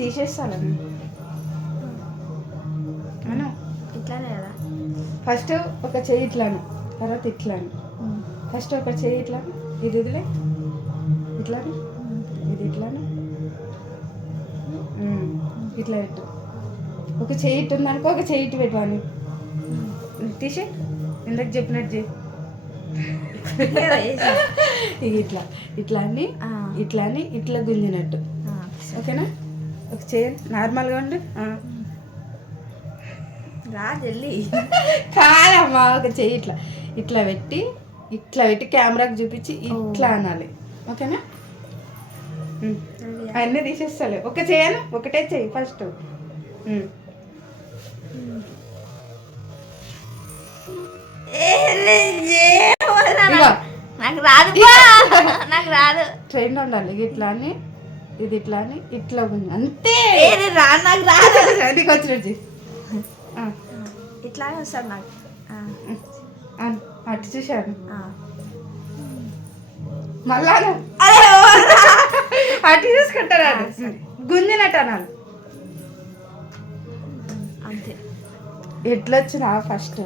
తీసేస్తాను అను. ఇట్లానే కదా. ఫస్ట్ ఒక చెయ్యి ఇట్లాను, తర్వాత ఇట్లాను. ఫస్ట్ ఒక చెయ్యి ఇట్లాను, ఇది వదిలే ఇట్లాను, ఇది ఇట్లాను, ఇట్లా పెట్టు. ఒక చెయ్యి ఇటు ఉందనుకో, ఒక చెయ్యి ఇటు పెట్టాను. తీసే ఇందాక చెప్పినట్టు చెయ్యి. ఇట్లా ఇట్లా అని ఇట్లా అని ఇట్లా గుంజినట్టు. ఓకేనా? ఒక చెయ్యి నార్మల్గా ఉండు. రా జల్లి. కాదమ్మా, ఒక చెయ్యి ఇట్లా ఇట్లా పెట్టి కెమెరాకి చూపించి ఇట్లా అనాలి. ఓకేనా? అన్నీ తీసేస్తాలే. ఒక చేయను, ఒకటే చెయ్యి ఫస్ట్. నాకు రాదు, నాకు రాదు. ట్రైన్ ఉండాలి. ఇట్లా అని ఇది ఇట్లా అని ఇట్లా ఉంది అంతే. రాదు, నాకు రాదు. నీకు వచ్చినట్టు ఇట్లానే వస్తాడు నాకు. అటు చూశాను మళ్ళా అటు చూసుకుంటారా? గుంజినట్టు అనాలి అంతే. ఎట్లా వచ్చినా ఫస్ట్